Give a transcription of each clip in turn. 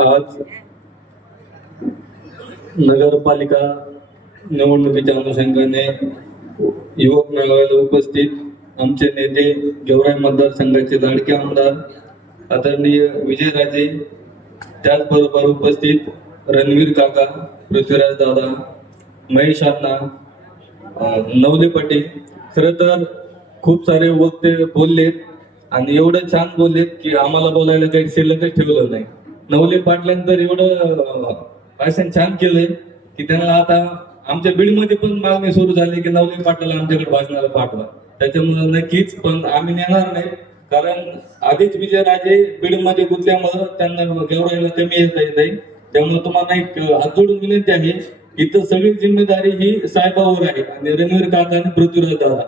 आज नगरपालिका निवडणुकीच्या अनुषंगाने युवक मेळाव्याला उपस्थित आमचे नेते गेवराई मतदारसंघाचे लाडके आमदार आदरणीय विजयराजे त्याचबरोबर उपस्थित रणवीर काका पृथ्वीराज दादा महेश अण्णा नवले पाटील. खर तर खूप सारे वक्ते बोललेत आणि एवढं छान बोललेत की आम्हाला बोलायला काही शिल्लकच ठेवलं नाही. नवले पाटलांतर एवढं भाषण छान केलंय की त्यांना आता आमच्या बीडमध्ये पण मागणी सुरू झाली की नवले पाटलाला आमच्याकडे भाषणाला पाठवा. त्याच्यामुळे नक्कीच पण आम्ही नेणार नाही. कारण आधीच विजयराजे बीडमध्ये गुंतल्यामुळं त्यांना गेवरायला कमी येता येत नाही. त्यामुळे तुम्हाला एक हात जोडून विनंती आहे. इथं सगळी जिम्मेदारी ही साहेबावर आहे. आणि रणवीर काका आणि पृथ्वीराज दादा.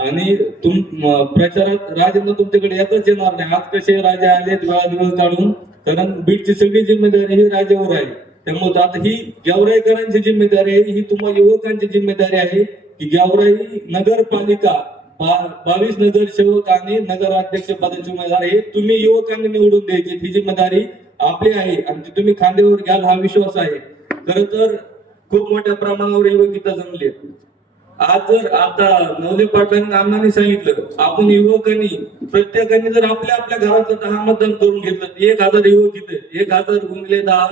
आणि तुम प्रचारात राजेंद्र तुमच्याकडे येतच येणार नाही. आज कसे राजे आले वेळा दिवस काढून कारण बीडची सगळी जिम्मेदारी ही राजावर आहे. त्यामुळे आता ही गावराईकरांची जिम्मेदारी आहे ही तुम्हा युवकांची जिम्मेदारी आहे की गावराई नगरपालिका बा- बावीस नगरसेवक आणि नगराध्यक्ष पदाचे उमेदवार हे तुम्ही युवकांनी निवडून द्यायची ही जिम्मेदारी आपली आहे आणि ती तुम्ही खांद्यावर घ्याल हा विश्वास आहे. खर तर खूप मोठ्या प्रमाणावर युवक इथं जमले आज जर आता नवले पाटलांनी अण्णांनी सांगितलं आपण युवकांनी प्रत्येकाने जर आपल्या आपल्या घरातलं दहा मतदान करून घेतलं एक हजार युवक इथे एक हजार गुंगले दहा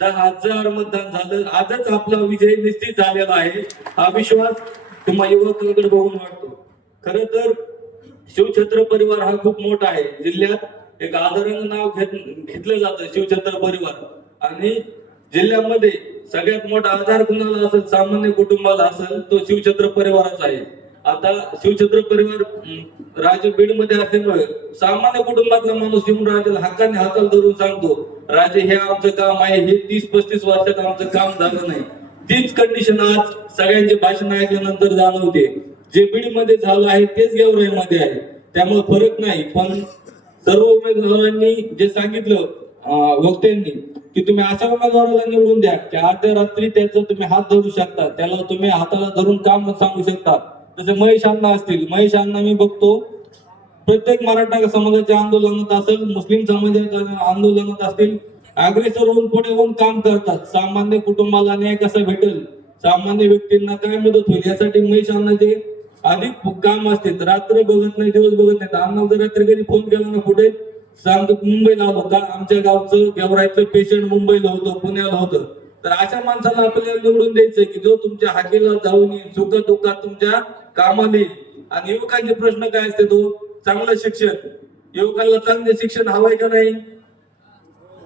दहा हजार मतदान झालं. आजच आपला विजय निश्चित झालेला आहे. हा विश्वास तुम्हा युवकांकडे बघून वाटतो. खर तर शिवछत्र परिवार हा खूप मोठा आहे. जिल्ह्यात एक आदरण नाव घेत घेतलं जातं शिवछत्र परिवार. आणि जिल्ह्यामध्ये सगळ्यात मोठा आजार कुणाला असेल? सामान्य कुटुंबाला असेल तो शिवछत्र परिवाराचा आहे. आता शिवछत्र परिवार राजे बीडमध्ये असल्यामुळे सामान्य कुटुंबातला माणूस येऊन राजाला हक्काने हाताला धरून सांगतो राजे हे आमचं काम आहे हे तीस पस्तीस वर्षात आमचं काम झालं नाही. तीच कंडिशन आज सगळ्यांचे भाषण ऐकल्यानंतर जाणवते. जे बीडमध्ये झालं आहे तेच गेवराई मध्ये आहे. त्यामुळे फरक नाही पण सर्व उमेदवारांनी जे सांगितलं वक्त्यांनी की तुम्ही अशा उमेदवाराला निवडून द्या की अर्ध्या रात्री त्याचा तुम्ही हात धरू शकता. त्याला तुम्ही हाताला धरून काम सांगू शकता. जसे महेश अण्णा असतील. महेश अण्णा मी बघतो प्रत्येक मराठा समाजाच्या आंदोलनात असेल मुस्लिम समाजाच्या आंदोलनात असतील अग्रेसर होऊन पुढे होऊन काम करतात. सामान्य कुटुंबाला न्याय कसा भेटेल? सामान्य व्यक्तींना काय मदत होईल? यासाठी महेश अण्णाचे अधिक काम असते रात्र बघत नाही दिवस बघत नाही अण्णा जर रात्री कधी फोन केला ना कुठे? सांगतो मुंबईला होता आमच्या गावचं गेवरायचं पेशंट मुंबईला होतं पुण्याला होतं. तर अशा माणसाला आपल्याला निवडून द्यायचं की जो तुमच्या हाकेला जाऊन येईल सुख दुःखात तुमच्या कामाला येईल. आणि युवकांचे प्रश्न काय असते तो? चांगलं शिक्षण. युवकांना चांगले शिक्षण हवंय का नाही?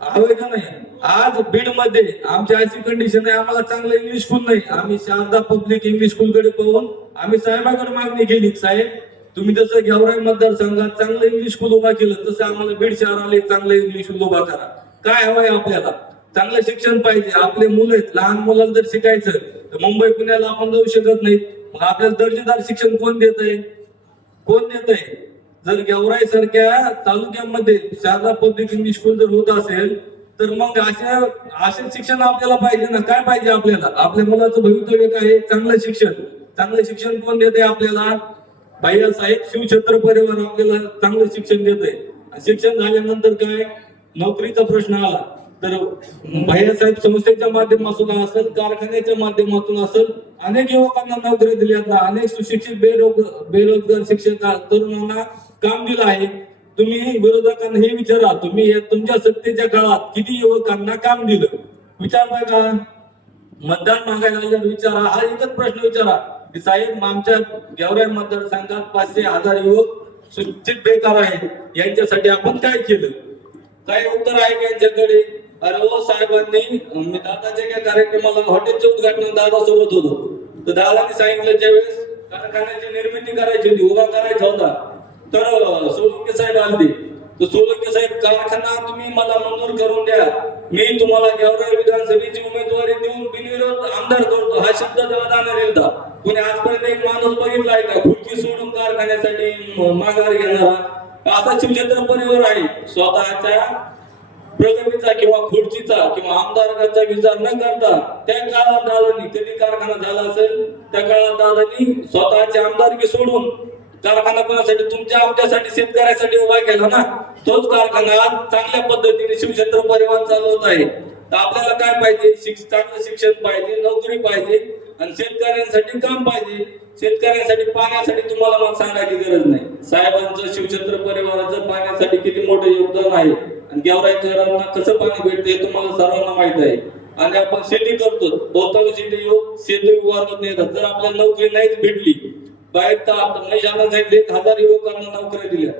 हवंय का नाही? आज बीडमध्ये आमची अशी कंडिशन आहे आम्हाला चांगलं इंग्लिश स्कूल नाही. आम्ही शारदा पब्लिक इंग्लिश स्कूल कडे पाहून आम्ही साहेबाकडे मागणी केली. साहेब तुम्ही जसं गेवराई मतदारसंघात चांगलं इंग्लिश स्कूल उभा केलं तसं आम्हाला बीड शहराला एक चांगलं इंग्लिश स्कूल उभा करा. काय हवंय आपल्याला? चांगलं शिक्षण पाहिजे. आपले मुलं आहेत लहान मुलाला जर शिकायचं तर मुंबई पुण्याला आपण जाऊ शकत नाही. मग आपल्याला दर्जेदार शिक्षण कोण देत आहे कोण देत आहे जर गेवराई सारख्या तालुक्यामध्ये शारदा पब्लिक इंग्लिश स्कूल जर होत असेल तर मग अशा असे शिक्षण आपल्याला पाहिजे ना? काय पाहिजे आपल्याला? आपल्या मुलाचं भवितव्य काय चांगलं शिक्षण. चांगलं शिक्षण कोण देते आपल्याला? साहेब शिवछत्र परिवार आपल्याला चांगलं शिक्षण देत आहे शिक्षण झाल्यानंतर काय? नोकरीचा प्रश्न आला. तर भैया साहेब संस्थेच्या माध्यमातून असेल कारखान्याच्या माध्यमातून असेल अनेक युवकांना नोकरी दिल्या आता. अनेक सुशिक्षित बेरोग बेरोजगार शिक्षक तरुणांना काम दिलं आहे. तुम्ही विरोधकांना हे विचारा. तुम्ही या तुमच्या सत्तेच्या काळात किती युवकांना काम दिलं? विचारता का? मतदान मागायला विचारा. हा एकच प्रश्न विचारा. साहेब आमच्या गेवराई मतदारसंघात पाचशे हजार युवक सुचित बेकार आहेत यांच्यासाठी आपण काय केलं? काय उत्तर आहे का यांच्याकडे? अरे ओ साहेबांनी मी दादाच्या एका कार्यक्रमाला हॉटेलचे उद्घाटन दादा सोबत होतो. तर दादाने सांगितलं ज्यावेळेस कारखान्याची निर्मिती करायची होती उभा करायचा होता तर अं, सोलंके साहेब आले तर सोलंके साहेब कारखाना तुम्ही मला मंजूर करून द्या. मी तुम्हाला गेवराई विधानसभेची उमेदवार आमदार करतो. हा शब्द दादाने दिलता कोणी आजपर्यंत एक माणूस बघितला आहे का? खुर्ची सोडून कारखान्यासाठी माघार घेणारा? असा शिवछत्र परिवार आहे. स्वतःच्या प्रगतीचा किंवा खुर्चीचा किंवा आमदारकाचा विचार न करता त्या काळात दादांनी कधी कारखाना झाला असेल त्या काळात दादांनी स्वतःची आमदारकी सोडून कारखाना कोणासाठी? तुमच्या आमच्यासाठी शेतकऱ्यासाठी उभा केला ना. तोच कारखाना आज चांगल्या पद्धतीने शिवक्षेत्र परिवहन चालवत आहे. तर आपल्याला काय पाहिजे? चांगलं शिक्षण पाहिजे नोकरी पाहिजे आणि शेतकऱ्यांसाठी काम पाहिजे. शेतकऱ्यांसाठी पाण्यासाठी तुम्हाला मग सांगायची गरज नाही. साहेबांचं शिवक्षेत्र परिवाराचं पाण्यासाठी किती मोठं योगदान आहे. आणि गेवराईकरांना कसं पाणी भेटते हे तुम्हाला सर्वांना माहीत आहे. आणि आपण शेती करतो बहुतांश शेती युवक शेती उभारत नाही जर आपल्याला नोकरी नाहीच भेटली बाहेर तर आता साहेब एक हजार युवकांना नोकऱ्या दिल्या.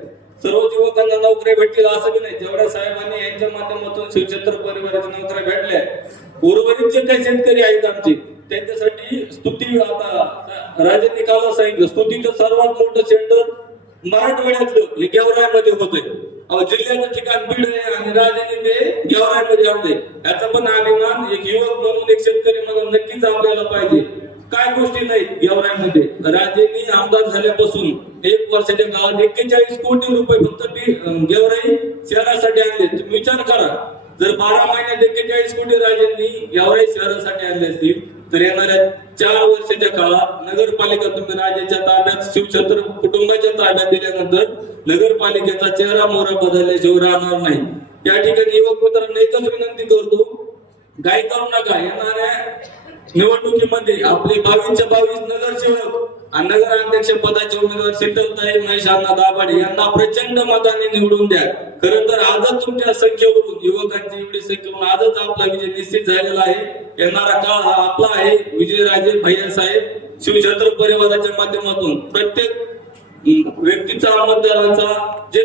सर्वच युवकांना नोकऱ्या भेटतील असं बी नाही. जेवढ्या साहेबांनी यांच्या माध्यमातून शिवछत्र परिवाराच्या नोकऱ्या भेटल्या उर्वरित जे काही शेतकरी आहेत आमचे त्यांच्यासाठी स्तुती आता राजांनी काल सांगितलं. स्तुतीचं सर्वात मोठं सेंटर मराठवाड्यातलं हे गेवरायमध्ये होतंय. जिल्ह्याचं ठिकाण बीड आहे आणि राजाने ते गेवरायमध्ये आणले याचा पण अभिमान एक युवक म्हणून एक शेतकरी म्हणून नक्कीच आपल्याला पाहिजे. काय गोष्टी नाही गेवरायमध्ये राजेंनी आमदार झाल्यापासून एक वर्षाच्या काळात एक्केचाळीस कोटी रुपये फक्त बी- गेवराई शहरासाठी आणले. तुम्ही विचार करा. जर बारा महिन्यात एक्केचाळीस कोटी राजांनी गेवराई शहरासाठी आणले असतील तर येणाऱ्या चार वर्षाच्या काळात नगरपालिका तुम्ही राजाच्या ताब्यात शिवछत्र कुटुंबाच्या ताब्यात दिल्यानंतर नगरपालिकेचा चेहरा मोहरा बदलल्याशिवाय राहणार नाही. या ठिकाणी युवक मित्रांना एकच विनंती करतो. काय करू नका येणाऱ्या निवडणुकीमध्ये आपले बावीसच्या बावीस नगरसेवक आणि नगराध्यक्ष पदाचे उमेदवार शीतलताई महेश अण्णा दाभाडे यांना प्रचंड मताने निवडून द्या. खरं तर आजच तुमच्या संख्येवरून युवकांची एवढी संख्येवरून आजच आपला विजय निश्चित झालेला आहे. येणारा काळ हा आपला आहे. विजयराजे भैया साहेब शिवछत्र परिवाराच्या माध्यमातून प्रत्येक व्यक्तीचा मतदारांचा जे